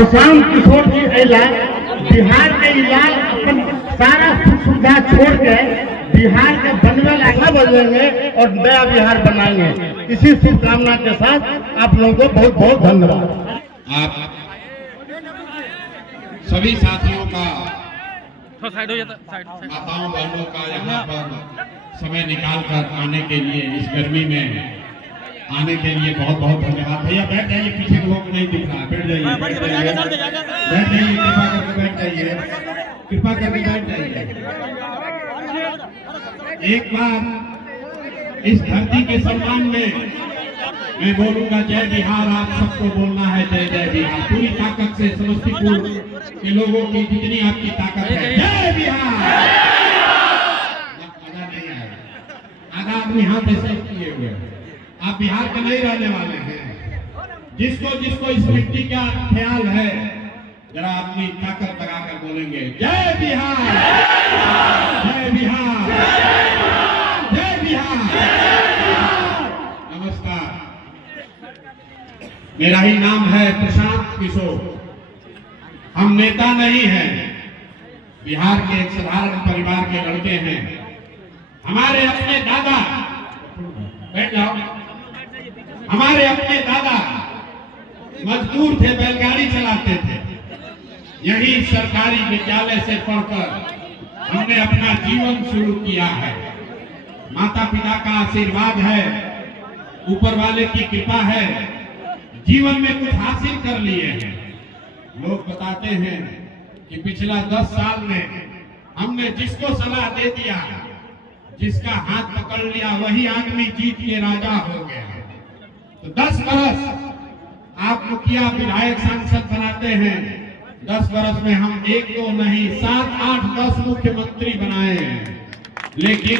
प्रशांत किशोर जी अला बिहार के इलाज अपन सारा सुख सुविधा छोड़ के बिहार के बनवे आगे बढ़ेंगे और नया बिहार बनाएंगे। इसी शुभकामना के साथ आप लोगों को बहुत बहुत धन्यवाद। आप सभी साथियों का, माताओं बहनों का यहाँ पर समय निकाल कर आने के लिए, इस गर्मी में आने के लिए बहुत बहुत धन्यवाद। भैया बैठ जाइए, पीछे लोग नहीं दिख रहा, बैठ जाइए, बैठ जाइए, कृपा करके बैठ जाइए। एक बार इस धरती के सम्मान में मैं बोलूंगा जय बिहार। आप सबको बोलना है जय जय बिहार, पूरी ताकत से। समस्तीपुर के लोगों की जितनी आपकी ताकत है, जय बिहार। आधा नहीं आया, आधा आदमी हाथ ऐसे किए हुए। आप बिहार के नहीं रहने वाले हैं। जिसको जिसको इस मिट्टी का ख्याल है, जरा अपनी ताकत लगाकर बोलेंगे जय बिहार, जय बिहार, जय बिहार। नमस्कार, मेरा ही नाम है प्रशांत किशोर। हम नेता नहीं हैं, बिहार के एक साधारण परिवार के लड़के हैं। हमारे अपने दादा, बैठ जाओ, हमारे अपने दादा मजदूर थे, बैलगाड़ी चलाते थे। यही सरकारी विद्यालय से पढ़कर हमने अपना जीवन शुरू किया है। माता पिता का आशीर्वाद है, ऊपर वाले की कृपा है, जीवन में कुछ हासिल कर लिए हैं। लोग बताते हैं कि पिछला 10 साल में हमने जिसको सलाह दे दिया, जिसका हाथ पकड़ लिया, वही आदमी जीत के राजा हो गया। तो 10 बरस आप मुखिया विधायक सांसद बनाते हैं, 10 बरस में हम 1 2 नहीं 7 8 10 मुख्यमंत्री बनाए हैं। लेकिन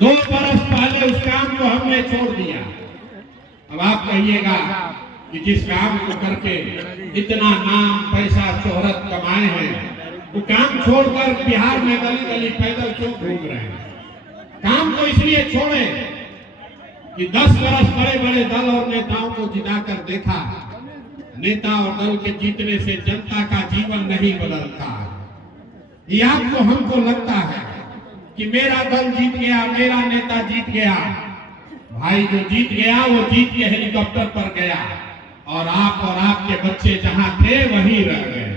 2 बरस पहले उस काम को हमने छोड़ दिया। अब आप कहिएगा कि जिस काम को करके इतना नाम पैसा शोहरत कमाए हैं, वो काम छोड़कर बिहार में गली गली पैदल क्यों घूम रहे हैं? काम को इसलिए छोड़े कि 10 बरस बड़े बड़े दल और नेताओं को जिताकर देखा। नेता और दल के जीतने से जनता का जीवन नहीं बदलता। ये आपको हमको लगता है कि मेरा दल जीत गया, मेरा नेता जीत गया। भाई, जो जीत गया वो जीत के हेलीकॉप्टर पर गया, और आपके बच्चे जहां थे वहीं रह गए।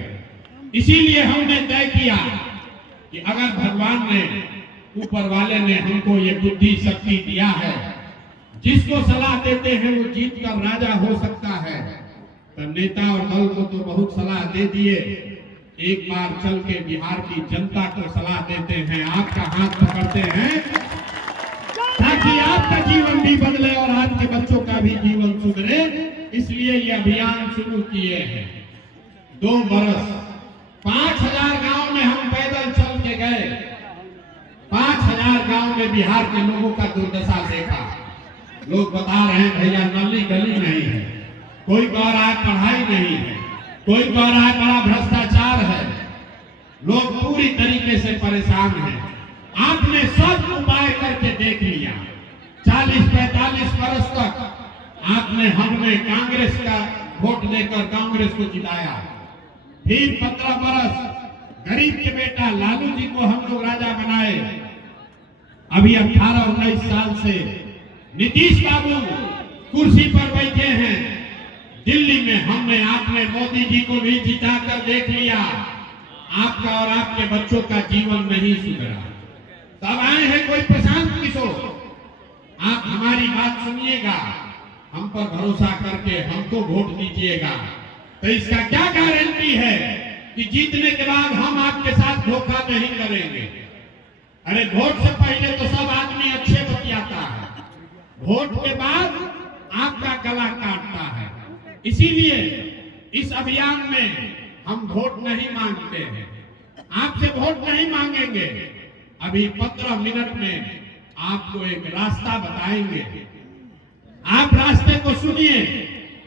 इसीलिए हमने तय किया कि अगर भगवान ने, ऊपर वाले ने हमको ये बुद्धि शक्ति दिया है, जिसको सलाह देते हैं वो जीत कर राजा हो सकता है। तो नेता और दल को तो बहुत सलाह दे दिए, एक बार चल के बिहार की जनता को सलाह देते हैं, आपका हाथ पकड़ते हैं, ताकि आपका जीवन भी बदले और आपके बच्चों का भी जीवन सुधरे। इसलिए ये अभियान शुरू किए हैं। 2 बरस 5000 गांव में हम पैदल चल के गए। 5000 गांव में बिहार के लोगों का दुर्दशा देखा। लोग बता रहे हैं भैया नली गली नहीं है, कोई कह रहा है पढ़ाई नहीं है, कोई कह रहा है बड़ा भ्रष्टाचार है। लोग पूरी तरीके से परेशान हैं। आपने सब उपाय करके देख लिया। 40-45 वर्ष तक हमने कांग्रेस का वोट देकर कांग्रेस को जिताया। फिर 15 वर्ष गरीब के बेटा लालू जी को हम लोग राजा बनाए। अभी 18-19 साल से नीतीश बाबू कुर्सी पर बैठे हैं दिल्ली में। आपने मोदी जी को भी जिता कर देख लिया। आपका और आपके बच्चों का जीवन नहीं सुधरा। तब आए हैं कोई प्रशांत किशोर। आप हमारी बात सुनिएगा, हम पर भरोसा करके हमको वोट दीजिएगा। तो इसका क्या गारंटी है कि जीतने के बाद हम आपके साथ धोखा नहीं करेंगे? अरे वोट से पहले तो सब आदमी अच्छे बतियाता है, वोट के बाद आपका गला काटता है। इसीलिए इस अभियान में हम वोट नहीं मांगते हैं, आपसे वोट नहीं मांगेंगे। अभी 15 मिनट में आपको एक रास्ता बताएंगे। आप रास्ते को सुनिए,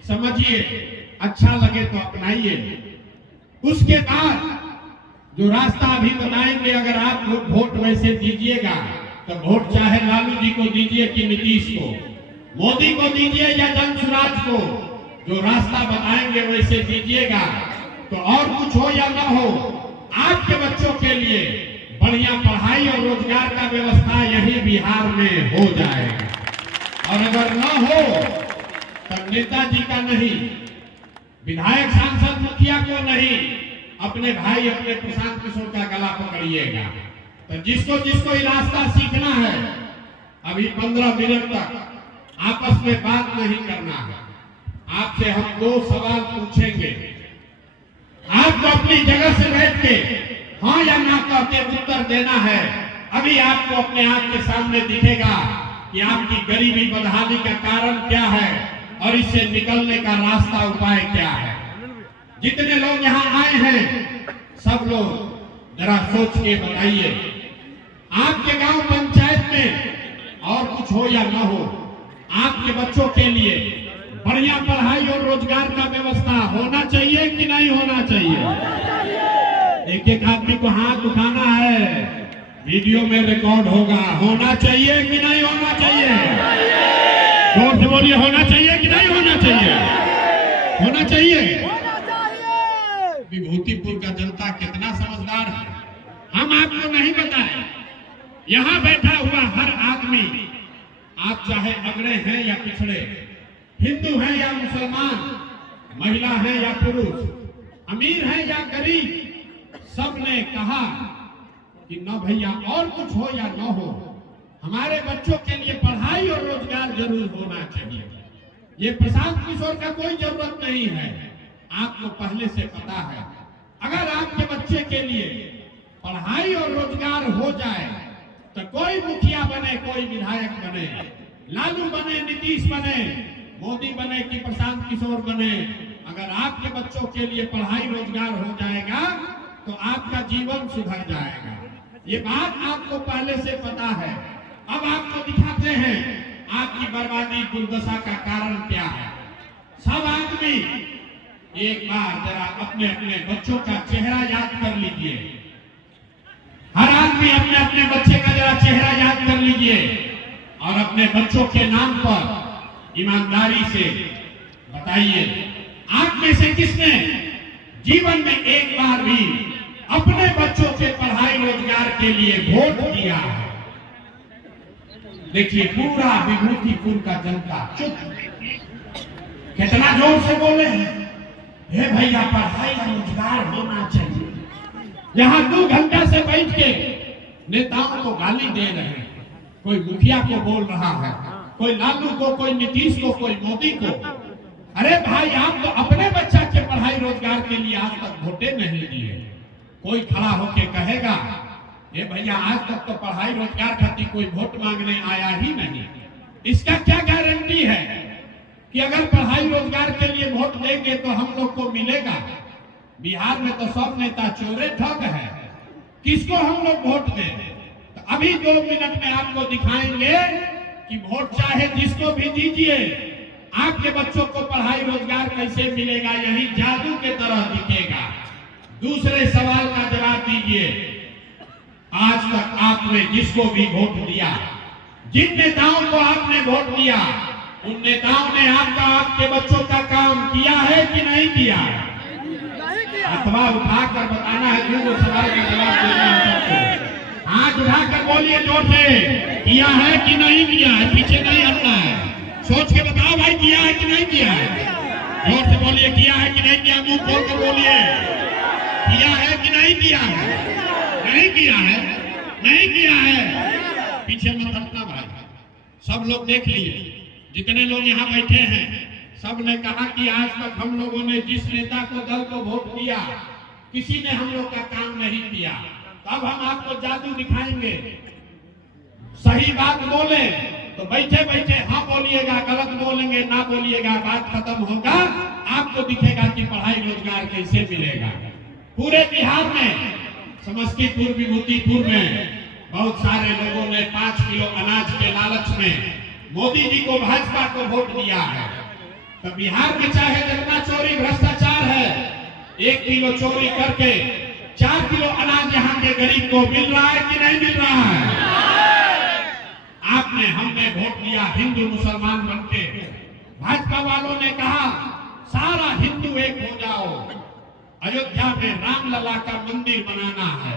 समझिए, अच्छा लगे तो अपनाइए। उसके बाद जो रास्ता अभी बताएंगे, अगर आप लोग वोट वैसे दीजिएगा तो वोट चाहे लालू जी को दीजिए कि नीतीश को, मोदी को दीजिए या जनसुराज को, जो रास्ता बताएंगे वैसे दीजिएगा, तो और कुछ हो या ना हो, आपके बच्चों के लिए बढ़िया पढ़ाई और रोजगार का व्यवस्था यही बिहार में हो जाएगा। और अगर ना हो तब नेताजी का नहीं, विधायक सांसद मुखिया को नहीं, अपने भाई अपने प्रशांत किशोर का गला पकड़िएगा। तो जिसको जिसको ये रास्ता सीखना है, अभी 15 मिनट तक आपस में बात नहीं करना है। आपसे हम 2 सवाल पूछेंगे, आपको अपनी जगह से बैठ के हाँ या ना कह के उत्तर देना है। अभी आपको अपने आप के सामने दिखेगा कि आपकी गरीबी बदहाली का कारण क्या है और इससे निकलने का रास्ता उपाय क्या है। जितने लोग यहाँ आए हैं सब लोग जरा सोच के बताइए, आपके गांव पंचायत में और कुछ हो या ना हो, आपके बच्चों के लिए बढ़िया पढ़ाई और रोजगार का व्यवस्था होना चाहिए कि नहीं होना चाहिए? एक एक आदमी को हाथ उठाना है, वीडियो में रिकॉर्ड होगा। होना चाहिए कि नहीं होना चाहिए? जोर से बोलिए, होना चाहिए कि नहीं होना चाहिए? होना चाहिए। विभूतिपुर का जनता कितना समझदार है, हम आपको नहीं बताए। यहाँ बैठा हुआ हर आदमी, आप चाहे अगड़े हैं या पिछड़े, हिंदू हैं या मुसलमान, महिला हैं या पुरुष, अमीर हैं या गरीब, सबने कहा कि न भैया और कुछ हो या न हो, हमारे बच्चों के लिए पढ़ाई और रोजगार जरूर होना चाहिए। ये प्रशांत किशोर का कोई जरूरत नहीं है, आपको पहले से पता है। अगर आपके बच्चे के लिए पढ़ाई और रोजगार हो जाए तो कोई मुखिया बने, कोई विधायक बने, लालू बने, नीतीश बने, मोदी बने कि प्रशांत किशोर बने, अगर आपके बच्चों के लिए पढ़ाई रोजगार हो जाएगा तो आपका जीवन सुधर जाएगा। ये बात आपको पहले से पता है। अब आपको दिखाते हैं आपकी बर्बादी दुर्दशा का कारण क्या है। सब आदमी एक बार जरा अपने अपने बच्चों का चेहरा याद कर लीजिए। हर आदमी अपने अपने बच्चे का जरा चेहरा याद कर लीजिए और अपने बच्चों के नाम पर ईमानदारी से बताइए, आप में से किसने जीवन में एक बार भी अपने बच्चों के पढ़ाई रोजगार के लिए वोट दिया है? देखिए, पूरा विभूतिपुर का जनता चुप, कितना जोर से बोले हैं, हे भैया पढ़ाई रोजगार होना चाहिए। यहाँ 2 घंटा से बैठ के नेताओं को गाली दे रहे हैं, कोई मुखिया को बोल रहा है, कोई लालू को, कोई नीतीश को, कोई मोदी को। अरे भाई, आप तो अपने बच्चा के पढ़ाई रोजगार के लिए आज तक वोटे नहीं दिए। कोई खड़ा होके कहेगा, ये भैया आज तक तो पढ़ाई रोजगार खातिर कोई वोट मांगने आया ही नहीं। इसका क्या गारंटी है कि अगर पढ़ाई रोजगार के लिए वोट देंगे तो हम लोग को मिलेगा? बिहार में तो सब नेता चोरे ठग है, किसको हम लोग वोट दें? तो अभी 2 मिनट में आपको दिखाएंगे कि वोट चाहे जिसको भी दीजिए, आपके बच्चों को पढ़ाई रोजगार कैसे मिलेगा, यही जादू के तरह दिखेगा। दूसरे सवाल का जवाब दीजिए, आज तक आपने जिसको भी वोट दिया, जिन नेताओं को आपने वोट दिया, उन नेताओं ने आपके बच्चों का काम किया है कि नहीं किया? अथवा उठाकर बताना है, जो सवाल का जवाब देना है सबको। हाथ उठाकर बोलिए जोर से, किया है कि नहीं किया है? पीछे नहीं हटना है, सोच के बताओ भाई, किया है कि नहीं किया है? जोर से बोलिए, किया है कि नहीं किया? मुंह खोलकर बोलिए, किया है कि नहीं किया है? नहीं किया है, नहीं किया है। पीछे मत हटना भाई। सब लोग देख लिए, जितने लोग यहाँ बैठे हैं, सब ने कहा कि आज तक हम लोगों ने जिस नेता को, दल को वोट दिया, किसी ने हम लोग का काम नहीं किया। तब हम आपको जादू दिखाएंगे। सही बात बोले तो बैठे बैठे हाँ बोलिएगा, गलत बोलेंगे ना बोलिएगा, बात खत्म होगा, आपको दिखेगा कि पढ़ाई रोजगार कैसे मिलेगा। पूरे बिहार में, समस्तीपुर, विभूतिपुर में बहुत सारे लोगों ने 5 किलो अनाज के लालच में मोदी जी को, भाजपा को वोट दिया है। तो बिहार में चाहे जितना चोरी भ्रष्टाचार है, 1 किलो चोरी करके 4 किलो अनाज यहाँ के गरीब को मिल रहा है कि नहीं मिल रहा है? हमने वोट दिया हिंदू मुसलमान बनके। भाजपा वालों ने कहा सारा हिंदू एक हो जाओ, अयोध्या में रामलला का मंदिर बनाना है।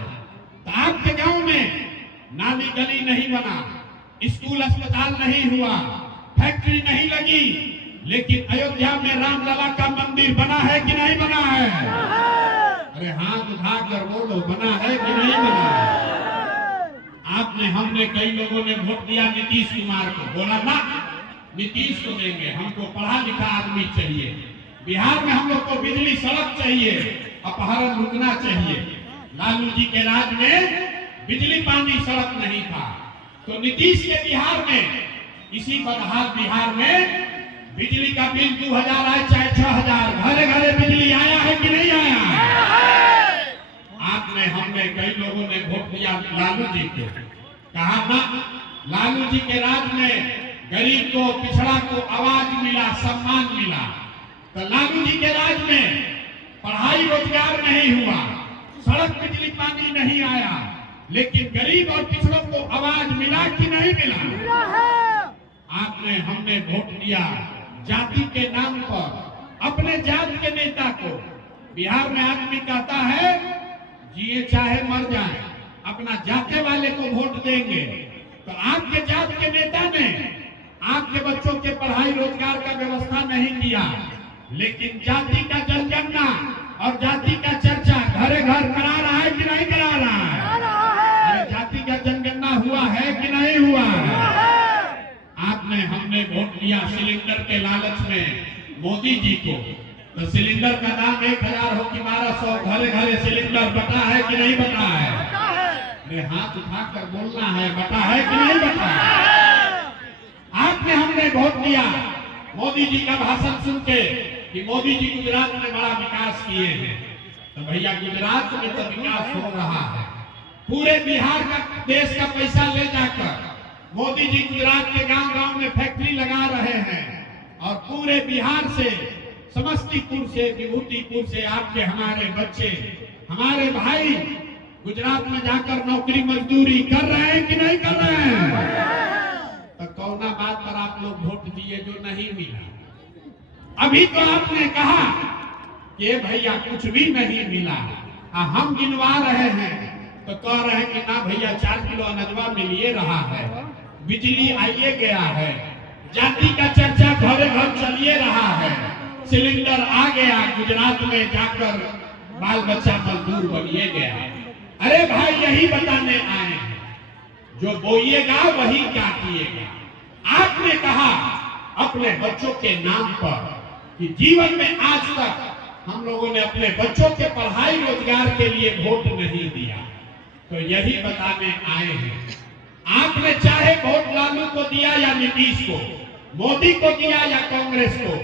तो आपके गांव में नाली गली नहीं बना, स्कूल अस्पताल नहीं हुआ, फैक्ट्री नहीं लगी, लेकिन अयोध्या में रामलला का मंदिर बना है कि नहीं बना है? अरे हाथ उठाकर बोलो, बना है कि नहीं बना है? आपने, हमने, कई लोगों ने वोट दिया नीतीश कुमार को, बोला ना नीतीश को देंगे, हमको पढ़ा लिखा आदमी चाहिए, बिहार में हम लोग को बिजली सड़क चाहिए, अपहरण रुकना चाहिए। लालू जी के राज में बिजली पानी सड़क नहीं था, तो नीतीश के बिहार में, इसी बदहाल बिहार में बिजली का बिल 2000 आए चाहे 6000, घरे घरे बिजली आया है कि नहीं आया? आपने, हमने, कई लोगों ने वोट दिया लालू जी को, कहा ना लालू जी के राज में गरीब को, पिछड़ा को आवाज मिला, सम्मान मिला। तो लालू जी के राज में पढ़ाई रोजगार नहीं हुआ, सड़क बिजली पानी नहीं आया, लेकिन गरीब और पिछड़ों को आवाज मिला कि नहीं मिला? आपने, हमने वोट दिया जाति के नाम पर, अपने जात के नेता को। बिहार में आदमी कहता है जिए चाहे मर जाए, अपना जाते वाले को वोट देंगे। तो आपके जात के नेता ने आपके बच्चों के पढ़ाई रोजगार का व्यवस्था नहीं किया, लेकिन जाति का जनगणना और जाति का चर्चा घरे घर करा रहा है कि नहीं करा रहा है? अरे जाति का जनगणना हुआ है कि नहीं हुआ? आपने, हमने वोट दिया सिलेंडर के लालच में मोदी जी को। तो सिलेंडर का दाम 1000 हो कि 1200, घरे घरे सिलेंडर बटा है कि नहीं बटा है? अरे हाथ उठाकर बोलना है, बटा है कि नहीं बटा है? आपने, हमने वोट दिया मोदी जी का भाषण सुन के कि मोदी जी गुजरात में बड़ा विकास किए हैं। तो भैया गुजरात में तो विकास हो रहा है, पूरे बिहार का, देश का पैसा ले जाकर मोदी जी गुजरात के गांव गांव में फैक्ट्री लगा रहे हैं, और पूरे बिहार से, समस्तीपुर से, विभूतिपुर से आपके, हमारे बच्चे, हमारे भाई गुजरात में जाकर नौकरी मजदूरी कर रहे हैं कि नहीं कर रहे हैं? तो कौना बात पर आप लोग वोट दिए जो नहीं मिला? अभी तो आपने कहा कि भैया कुछ भी नहीं मिला, हम गिनवा रहे हैं तो कह रहे हैं कि ना भैया 4 किलो अनजवा मिलिए रहा है, बिजली आइए गया है, जाति का चर्चा घरे घर चलिए रहा है, सिलेंडर आ गया, गुजरात में जाकर बाल बच्चा मजदूर बनिए गया। अरे भाई यही बताने आए हैं, जो बोइएगा वही काटिएगा। आपने कहा अपने बच्चों के नाम पर कि जीवन में आज तक हम लोगों ने अपने बच्चों के पढ़ाई रोजगार के लिए वोट नहीं दिया, तो यही बताने आए हैं। आपने चाहे वोट लालू को दिया या नीतीश को, मोदी को दिया या कांग्रेस को,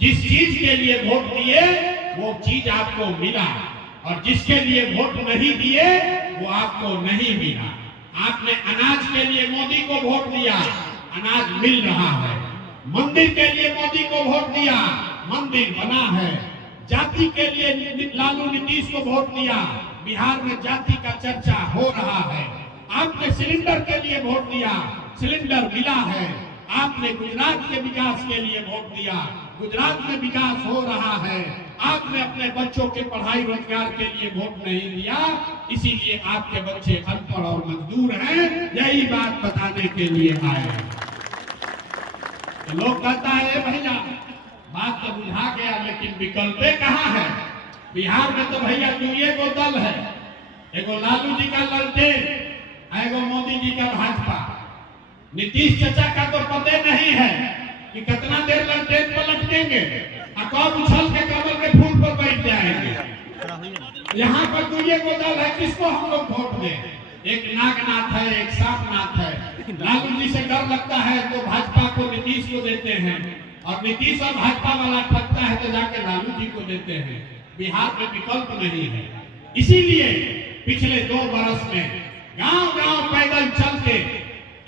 जिस चीज के लिए वोट दिए वो चीज आपको मिला, और जिसके लिए वोट नहीं दिए वो आपको नहीं मिला। आपने अनाज के लिए मोदी को वोट दिया, अनाज मिल रहा है। मंदिर के लिए मोदी को वोट दिया, मंदिर बना है। जाति के लिए लालू नीतीश को वोट दिया, बिहार में जाति का चर्चा हो रहा है। आपने सिलेंडर के लिए वोट दिया, सिलेंडर मिला है। आपने गुजरात के विकास के लिए वोट दिया, गुजरात में विकास हो रहा है। आपने अपने बच्चों के पढ़ाई रोजगार के लिए वोट नहीं दिया, इसीलिए आपके बच्चे अनपढ़ और मजदूर हैं। यही बात बताने के लिए आए। तो लोग कहता है भैया बात तो बुझा गया, लेकिन विकल्प कहाँ है? बिहार में तो भैया दुए को दल है, एगो लालू जी का ललटेन, एगो मोदी जी का भाजपा। नीतीश चाचा का तो पता नहीं है कि कितना देर ललटेन पर लटकेंगे और कब उछल के कमल के फूल पर बैठ जाएंगे। यहाँ पर दुए को दल है, किसको हम लोग वोट दें? एक नागनाथ है, एक सांपनाथ है। लालू जी से डर लगता है तो भाजपा को, नीतीश को देते हैं, और नीतीश और भाजपा वाला ठगता है तो जाके लालू जी को देते हैं। बिहार में विकल्प नहीं है, इसीलिए पिछले 2 बरस में गांव गांव पैदल चल के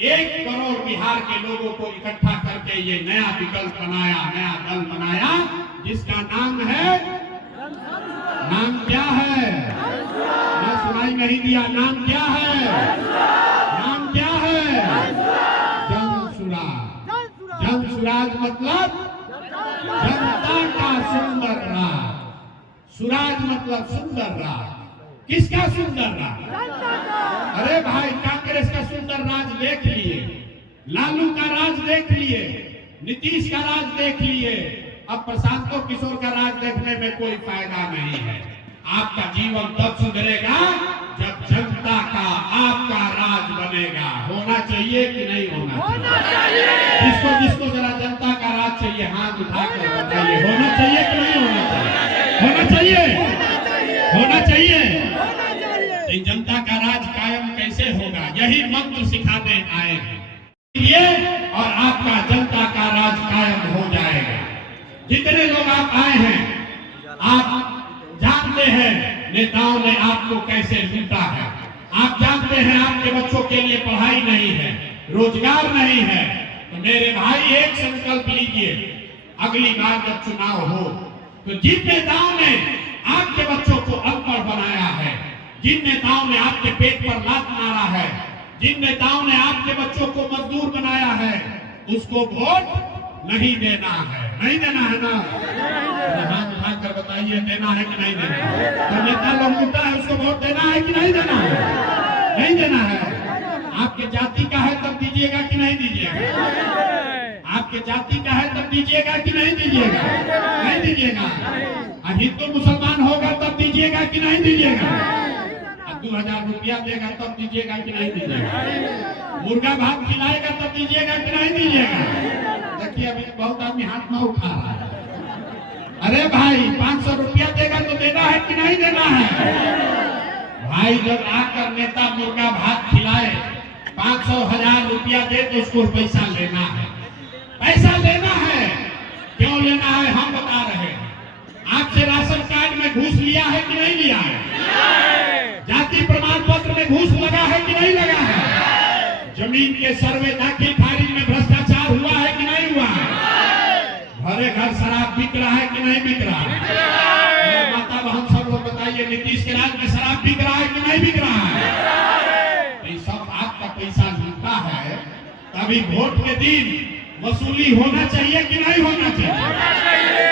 1 करोड़ बिहार के लोगों को इकट्ठा करके ये नया विकल्प बनाया, नया दल बनाया, जिसका नाम है, नाम क्या है? मैं सुनाई नहीं दिया। नाम क्या है? नाम क्या है? जन सुराज। जन सुराज मतलब जनता का सुंदर राज। सुराज मतलब सुंदर राज। किसका सुंदर राज? अरे भाई, कांग्रेस का सुंदर राज देख लिए, लालू का राज देख लिए, नीतीश का राज देख लिए, अब प्रशांत किशोर का राज देखने में कोई फायदा नहीं है। आपका जीवन तब सुधरेगा जब जनता का आपका राज बनेगा। होना चाहिए कि नहीं होना चाहिए? जिसको जिसको जरा जनता का राज चाहिए हाथ उठाकर बताइए, होना चाहिए कि नहीं होना चाहिए? होना चाहिए, होना चाहिए। तो जनता का राज कायम कैसे होगा? यही मंत्र सिखाने आए हैं ये, और आपका जनता का राज कायम हो जाएगा। जितने लोग आप आए हैं, आप जानते हैं नेताओं ने आपको कैसे लूटा है। आप जानते हैं आपके बच्चों के लिए पढ़ाई नहीं है, रोजगार नहीं है। तो मेरे भाई एक संकल्प लीजिए, अगली बार जब चुनाव हो तो जिन नेताओं ने आपके बच्चों को अनपढ़ बनाया है, जिन नेताओं ने आपके पेट पर लात मारा है, जिन नेताओं ने आपके बच्चों को मजदूर बनाया है, उसको वोट नहीं देना है। नहीं देना है ना? हाथ उठाकर बताइए, देना है कि नहीं देना है? तो नेता लोग लूटा है, उसको वोट देना है कि नहीं देना है? नहीं देना है। आपके जाति का है तब दीजिएगा कि नहीं दीजिएगा? आपके जाति का है तब दीजिएगा कि नहीं दीजिएगा? नहीं दीजिएगा। हिंदू मुसलमान होगा तब दीजिएगा कि नहीं दीजिएगा? 2000 रुपया देगा तब दीजिएगा कि नहीं दीजिएगा? मुर्गा भात खिलाएगा तब दीजिएगा कि नहीं दीजिएगा? देखिए अभी बहुत आदमी हाथ में उठा रहा है। अरे भाई, 500 रुपया देगा तो देना है कि नहीं देना है? भाई जब आकर नेता मुर्गा भात खिलाए, 500,000 रुपया दे तो उसको पैसा लेना है। पैसा लेना है। क्यों लेना है हम बता रहे हैं। आपसे राशन कार्ड में घूस लिया है कि नहीं लिया है? जाति प्रमाण पत्र में घूस लगा है कि नहीं लगा है? जमीन के सर्वे दाखिल खारिज में भ्रष्टाचार हुआ है कि नहीं हुआ है? घरे घर शराब बिक रहा है कि नहीं बिक रहा है? माता बहन सब लोग बताइए, नीतीश के राज में शराब बिक रहा है कि नहीं बिक रहा है? ये सब आपका पैसा लूटा है। तभी वोट के दिन वसूली होना चाहिए कि नहीं होना चाहिए?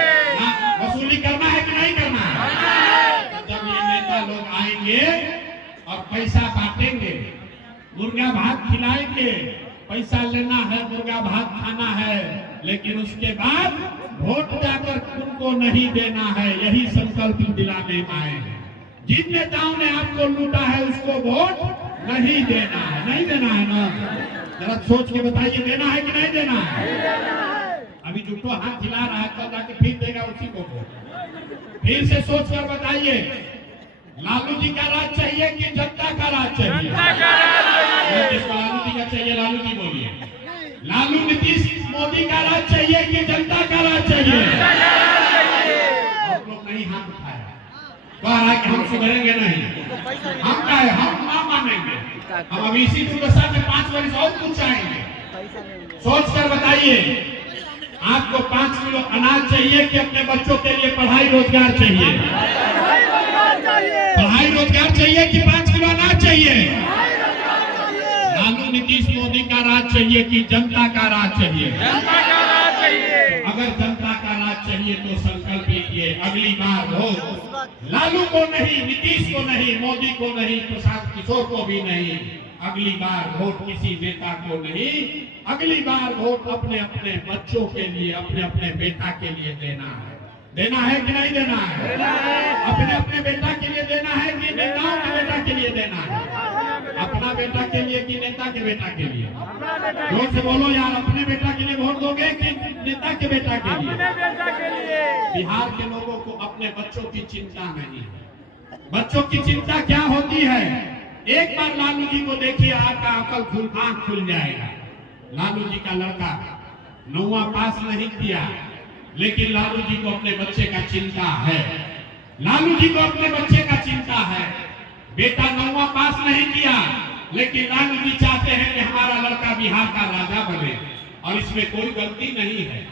वसूली करना है कि नहीं करना है? जब ये नेता लोग आएंगे और पैसा बांटेंगे, मुर्गा भात खिलाएंगे, पैसा लेना है, मुर्गा भात खाना है, लेकिन उसके बाद वोट जाकर उनको नहीं देना है। यही संकल्प दिलाने आए हैं। जिन नेताओं ने आपको लूटा है उसको वोट नहीं देना है। नहीं देना है ना? जरा सोच के बताइए, देना है कि नहीं देना है? अभी जुटो हाथ खिला रहा है, कल जाके फिर देगा उसी को वोट। फिर से सोच कर बताइए, लालू जी का राज चाहिए कि जनता का राज चाहिए? लालू जी का चाहिए। लालू जी बोलिए, लालू नीतीश मोदी का राज चाहिए कि जनता का राज चाहिए? आप लोग नहीं हाथ उठाया, कह रहा है कि हम सुधरेंगे नहीं। हम क्या है, हम ना मानेंगे। हम अभी इसी दुर्दशा में 5 वर्ष और कुछ आएंगे। सोच कर बताइए, आपको 5 किलो अनाज चाहिए कि अपने बच्चों के लिए पढ़ाई रोजगार चाहिए? पढ़ाई रोजगार चाहिए कि 5 किलो अनाज चाहिए? लालू नीतीश मोदी का राज चाहिए कि जनता का राज चाहिए? अगर जनता का राज चाहिए तो संकल्प लीजिए, अगली बार वोट लालू को नहीं, नीतीश को नहीं, मोदी को नहीं, प्रशांत किशोर को भी नहीं। अगली बार वोट किसी नेता को नहीं, अगली बार वोट अपने अपने बच्चों के लिए, अपने अपने बेटा के लिए देना है। देना है कि नहीं देना है? अपने अपने बेटा के लिए देना है कि नेताओं के बेटा के लिए देना है? अपना बेटा के लिए कि नेता के बेटा के लिए? जोर से बोलो यार, अपने बेटा के लिए वोट दोगे कि नेता के बेटा के लिए? बिहार के लोगों को अपने बच्चों की चिंता नहीं है। बच्चों की चिंता क्या होती है? एक बार लालू जी को देखिए, आपका अकल आंख खुल जाएगा। लालू जी का लड़का 9वां पास नहीं किया, लेकिन लालू जी को अपने बच्चे का चिंता है। लालू जी को अपने बच्चे का चिंता है। बेटा 9वां पास नहीं किया, लेकिन लालू जी चाहते हैं कि हमारा लड़का बिहार का राजा बने, और इसमें कोई गलती नहीं है।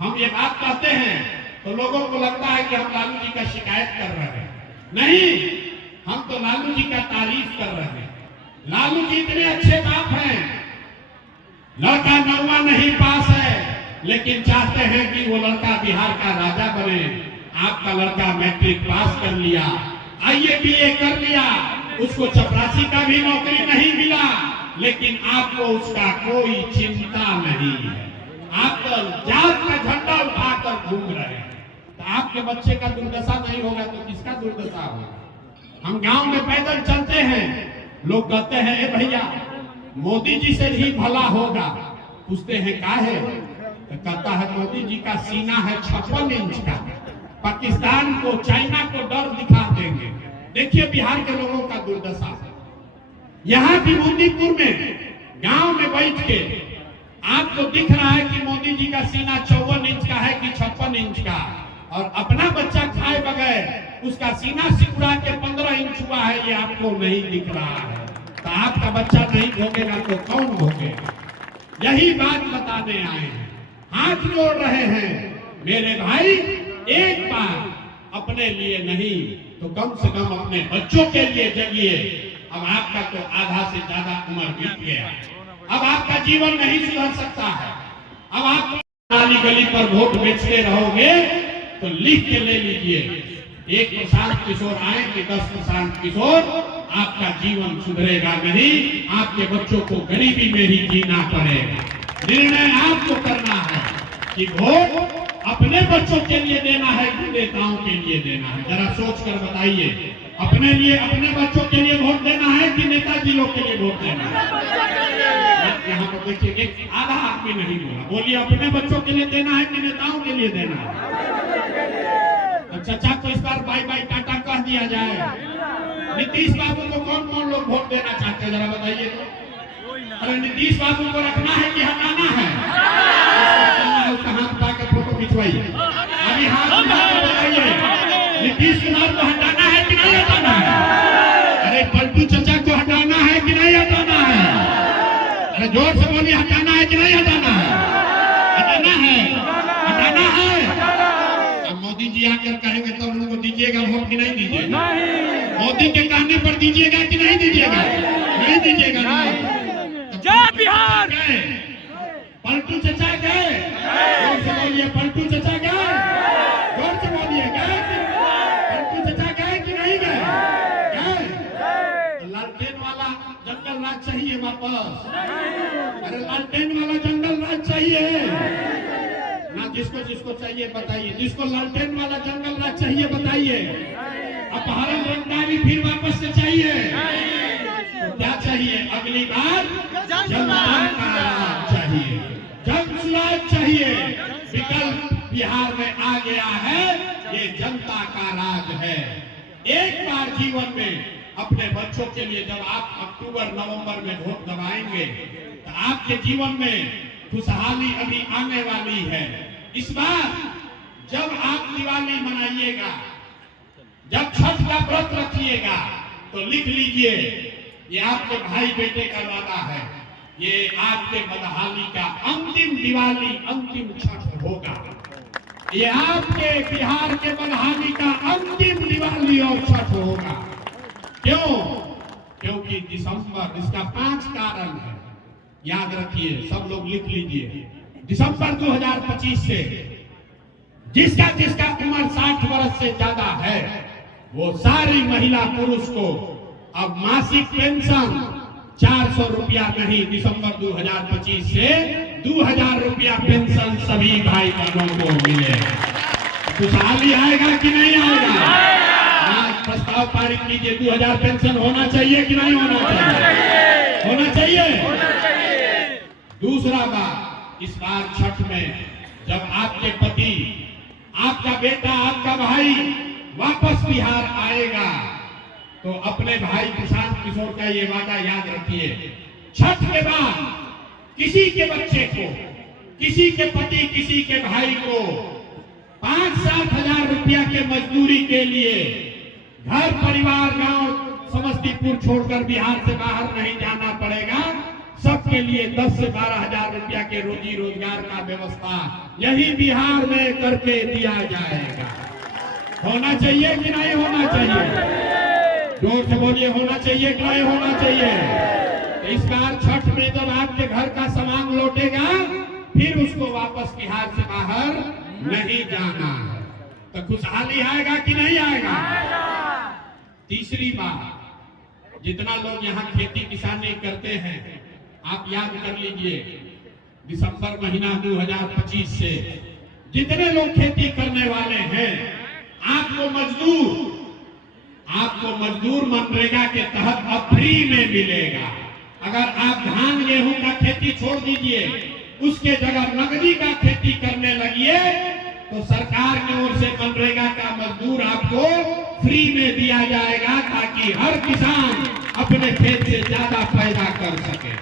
हम ये बात कहते हैं तो लोगों को लगता है कि हम लालू जी का शिकायत कर रहे हैं। नहीं, हम तो लालू जी का तारीफ कर रहे हैं। लालू जी इतने अच्छे बाप हैं। लड़का 9वां नहीं पास है, लेकिन चाहते हैं कि वो लड़का बिहार का राजा बने। आपका लड़का मैट्रिक पास कर लिया, IABA कर लिया, उसको चपरासी का भी नौकरी नहीं मिला, लेकिन आपको उसका कोई चिंता नहीं है। आप तो जात का झंडा उठाकर घूम रहे हैं। तो आपके बच्चे का दुर्दशा नहीं होगा तो किसका दुर्दशा होगा? हम गांव में पैदल चलते हैं, लोग कहते हैं ए भैया मोदी जी से भी भला होगा। पूछते हैं क्या है? तो कहता है मोदी जी का सीना है 56 इंच का, पाकिस्तान को चाइना को डर दिखा देंगे। देखिए बिहार के लोगों का दुर्दशा है। यहाँ विभूतिपुर में गांव में बैठ के आपको दिख रहा है कि मोदी जी का सीना 54 इंच का है कि 56 इंच का, और अपना बच्चा खाए बगैर उसका सीना सिकुड़ा के 15 इंच हुआ है, ये आपको नहीं दिख रहा है। तो आपका बच्चा नहीं भोगेगा तो कौन भोगेगा? यही बात बताने आए हैं, हाथ जोड़ रहे हैं। मेरे भाई एक बार अपने लिए नहीं तो कम से कम अपने बच्चों के लिए जगिए। अब आपका तो आधा से ज्यादा उम्र बीत गया, अब आपका जीवन नहीं सुधर सकता है। अब आप नाली गली पर वोट बेचते रहोगे तो लिख के ले लीजिए, एक प्रशांत किशोर आएंगे 10 प्रशांत किशोर, आपका जीवन सुधरेगा नहीं, आपके बच्चों को गरीबी में ही जीना पड़ेगा। निर्णय आपको करना है कि वोट अपने बच्चों के लिए देना है कि नेताओं के लिए देना है। जरा सोच कर बताइए, अपने लिए अपने बच्चों के लिए वोट देना है कि नेताजी लोग के लिए वोट देना है? यहाँ पर देखिए एक आधा आदमी नहीं बोला, बोलिए अपने बच्चों के लिए देना है कि नेताओं के लिए देना है? चाचा को इस बार बाय बाय टाटा कह दिया जाए। नीतीश बाबू को कौन कौन लोग वोट देना चाहते हैं जरा बताइए तो। अरे नीतीश बाबू को रखना है कि हटाना है? उसका हाथ उठा के फोटो खिंचवाइए, अभी हाथ उठा के बताइए नीतीश कुमार को हटाना है कि नहीं हटाना है? अरे पलटू चाचा को हटाना है कि नहीं हटाना है? अरे जोर से बोलिए, हटाना है कि नहीं हटाना है? हटाना है, हटाना है। अब मोदी जी आकर कहेंगे तो उनको दीजिएगा वोट कि नहीं दीजिएगा? मोदी के कहने पर दीजिएगा कि नहीं दीजिएगा? नहीं दीजिएगा। जय बिहार। पलटू चचा गए, जोर से बोलिए पलटू चचा गए, जोर से बोलिए गए, पलटू चचा गए कि नहीं गए? गए। लालटेन वाला जंगल राज चाहिए वापस? अरे लालटेन वाला जंगल राज चाहिए ना? जिसको जिसको चाहिए बताइए, जिसको लालटेन वाला जंगल राज चाहिए बताइए। अपहरण रंगदारी फिर वापस से चाहिए? तो क्या चाहिए अगली बार? जनता का राज चाहिए, जन सुराज चाहिए। विकल्प बिहार में आ गया है, ये जनता का राज है। एक बार जीवन में अपने बच्चों के लिए जब आप अक्टूबर नवंबर में वोट दबाएंगे तो आपके जीवन में खुशहाली अभी आने वाली है। इस बार जब आप दिवाली मनाइएगा, जब छठ का व्रत रखिएगा तो लिख लीजिए, ये आपके भाई बेटे का वादा है, ये आपके बदहाली का अंतिम दिवाली अंतिम छठ होगा। ये आपके बिहार के बदहाली का अंतिम दिवाली और छठ होगा। क्यों? क्योंकि दिसंबर, इसका 5 कारण है, याद रखिए, सब लोग लिख लीजिए। दिसंबर 2025 से जिसका जिसका उम्र 60 वर्ष से ज्यादा है वो सारी महिला पुरुष को अब मासिक पेंशन 400 रुपया नहीं, दिसंबर 2025 से 2000 रुपया पेंशन सभी भाई बहनों को मिलेगा। खुशहाली आएगा कि नहीं आएगा? आज प्रस्ताव पारित कीजिए, 2000 पेंशन होना चाहिए कि नहीं होना चाहिए? होना चाहिए। दूसरा बात, इस बार छठ में जब आपके पति, आपका बेटा, आपका भाई वापस बिहार आएगा तो अपने भाई प्रशांत किशोर का ये वादा याद रखिए, छठ के बाद किसी के बच्चे को, किसी के पति, किसी के भाई को 5-7 हजार रुपया के मजदूरी के लिए घर परिवार गांव समस्तीपुर छोड़कर बिहार से बाहर नहीं जाना पड़ेगा। सबके लिए 10 से 12 हजार रुपया के रोजी रोजगार का व्यवस्था यही बिहार में करके दिया जाएगा। होना चाहिए कि नहीं होना चाहिए? जोर से बोलिए, होना चाहिए कि नहीं होना चाहिए? इस बार छठ में जब आपके घर का सामान लौटेगा फिर उसको वापस बिहार से बाहर नहीं जाना है। तो खुशहाली आएगा कि नहीं आएगा? तीसरी बात, जितना लोग यहाँ खेती किसानी करते हैं, आप याद कर लीजिए, दिसंबर महीना 2025 से जितने लोग खेती करने वाले हैं, आपको मजदूर मनरेगा के तहत अब फ्री में मिलेगा। अगर आप धान गेहूं का खेती छोड़ दीजिए, उसके जगह नकदी का खेती करने लगिए, तो सरकार की ओर से मनरेगा का मजदूर आपको फ्री में दिया जाएगा, ताकि हर किसान अपने खेत से ज्यादा पैदा कर सके।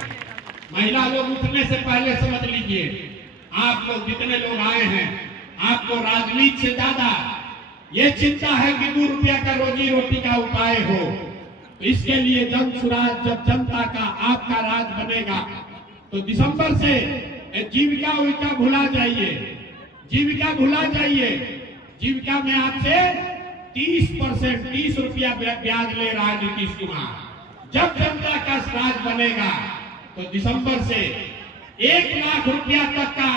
महिला लोग उठने से पहले समझ लीजिए, आप लोग जितने लोग आए हैं, आपको राजनीति से ज्यादा ये चिंता है कि 2 रुपया का रोजी रोटी का उपाय हो। तो इसके लिए जन सुराज, जब जनता का आपका राज बनेगा, तो दिसंबर से जीविका भुला जाइए, जीविका भुला जाइए। जीविका में आपसे 30% 30 रुपया ब्याज ले रहा है नीतीश कुमार। जब जनता का राज बनेगा, तो दिसंबर से 1 लाख रुपया तक का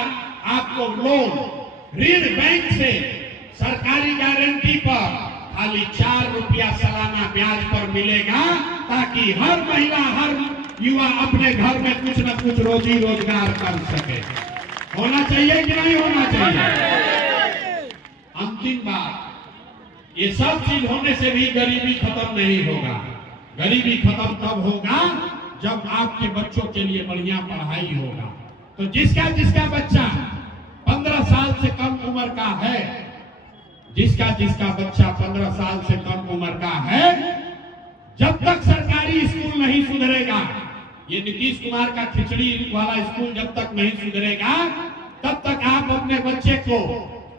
आपको लोन, ऋण बैंक से सरकारी गारंटी पर खाली 4 रुपया सालाना ब्याज पर मिलेगा, ताकि हर महिला, हर युवा अपने घर में कुछ न कुछ रोजी रोजगार कर सके। होना चाहिए कि नहीं होना चाहिए? अंतिम बात, ये सब चीज होने से भी गरीबी खत्म नहीं होगा। गरीबी खत्म तब होगा जब आपके बच्चों के लिए बढ़िया पढ़ाई होगा। तो जिसका बच्चा 15 साल से कम उम्र का है, जिसका बच्चा 15 साल से कम उम्र का है, जब तक सरकारी स्कूल नहीं सुधरेगा, ये नीतीश कुमार का खिचड़ी वाला स्कूल जब तक नहीं सुधरेगा, तब तक आप अपने बच्चे को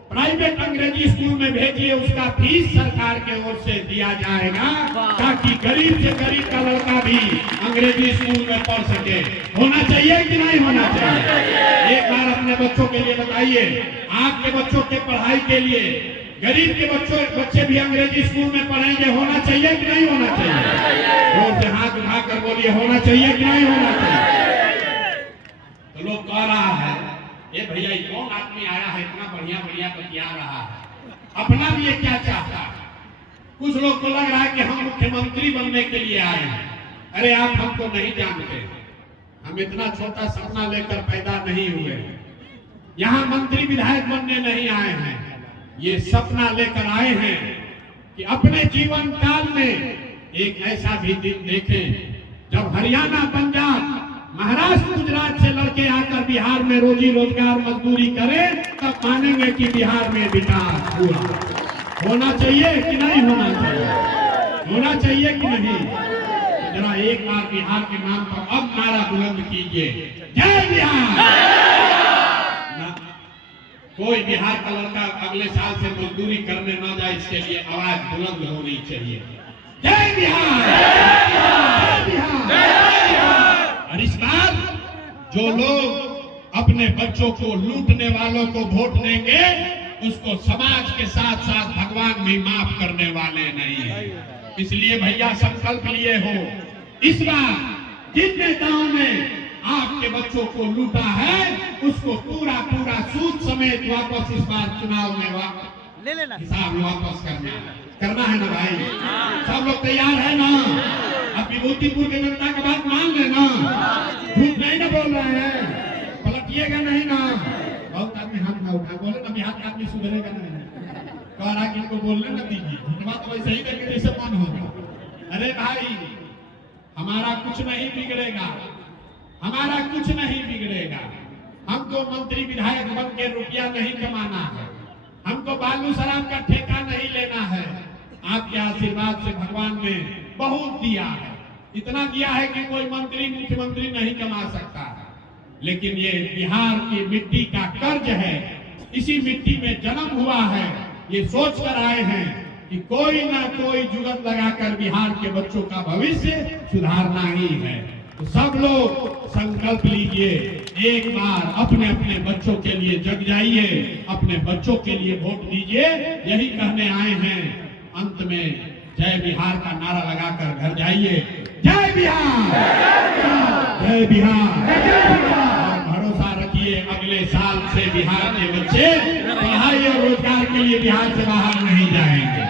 प्राइवेट अंग्रेजी स्कूल में भेजिए। उसका फीस सरकार के ओर से दिया जाएगा, ताकि गरीब से गरीब का लड़का भी अंग्रेजी स्कूल में पढ़ सके। होना चाहिए कि नहीं होना चाहिए? एक बार अपने बच्चों के लिए बताइए, आपके बच्चों के पढ़ाई के लिए गरीब के बच्चे भी अंग्रेजी स्कूल में पढ़ेंगे। होना चाहिए कि नहीं होना चाहिए? जोर से हाथ उठाकर बोलिए, होना चाहिए कि नहीं होना चाहिए? तो लोग कह रहा है, ये भैया कौन आदमी आया है, इतना बढ़िया बढ़िया बतिया रहा है, अपना भी ये क्या चाहता है? कुछ लोग को लग रहा है कि हम मुख्यमंत्री बनने के लिए आए हैं। अरे आप हमको नहीं जानते, हम इतना छोटा सपना लेकर पैदा नहीं हुए, यहाँ मंत्री विधायक बनने नहीं आए हैं। ये सपना लेकर आए हैं कि अपने जीवन काल में एक ऐसा भी दिन देखें जब हरियाणा, पंजाब, महाराष्ट्र, गुजरात से लड़के आकर बिहार में रोजी रोजगार मजदूरी करें, तब मानेंगे कि बिहार में विकास हुआ। होना चाहिए कि नहीं होना चाहिए? होना चाहिए कि नहीं? जरा एक बार बिहार के नाम पर अब नारा बुलंद कीजिए, जय बिहार। कोई बिहार का लड़का अगले साल से मजदूरी करने न जाए, इसके लिए आवाज बुलंद होनी चाहिए, जय बिहार, जय बिहार। और इस बार जो लोग अपने बच्चों को लूटने वालों को वोट देंगे, उसको समाज के साथ साथ भगवान भी माफ करने वाले नहीं है। इसलिए भैया संकल्प लिए हो, इस बार जिन नेताओं ने आपके बच्चों को लूटा है, उसको पूरा सूद समेत वापस इस बार चुनाव में ले लेना, हिसाब वापस करना है ना भाई? सब लोग तैयार है ना? अब विभूतिपुर के जनता का बात मान लेना, झूठ नहीं ना बोल रहे हैं, पलटिएगा नहीं ना? बहुत आदमी हाथ ना उठा, बोले ना बिहार का आदमी सुधरेगा नहीं, कह रहा कि इनको बोलने न दीजिए, बात तो वैसे ही करके जैसे मन होगा। अरे भाई, हमारा कुछ नहीं बिगड़ेगा, हमारा कुछ नहीं बिगड़ेगा। हमको मंत्री विधायक बन के रुपया नहीं कमाना है, हमको बालू शराब का ठेका नहीं लेना है। आपके आशीर्वाद से भगवान ने बहुत दिया है, इतना दिया है कि कोई मंत्री मुख्यमंत्री नहीं कमा सकता है। लेकिन ये बिहार की मिट्टी का कर्ज है, इसी मिट्टी में जन्म हुआ है। ये सोच कर आए हैं कि कोई ना कोई जुगत लगाकर बिहार के बच्चों का भविष्य सुधारना ही है। तो सब लोग संकल्प लीजिए, एक बार अपने अपने बच्चों के लिए जग जाइए, अपने बच्चों के लिए वोट दीजिए। यही कहने आए हैं। अंत में जय बिहार का नारा लगाकर घर जाइए। जय बिहार, जय बिहार। और भरोसा रखिए, अगले अगले साल से बिहार के बच्चे पढ़ाई और रोजगार के लिए बिहार से बाहर नहीं जाएंगे।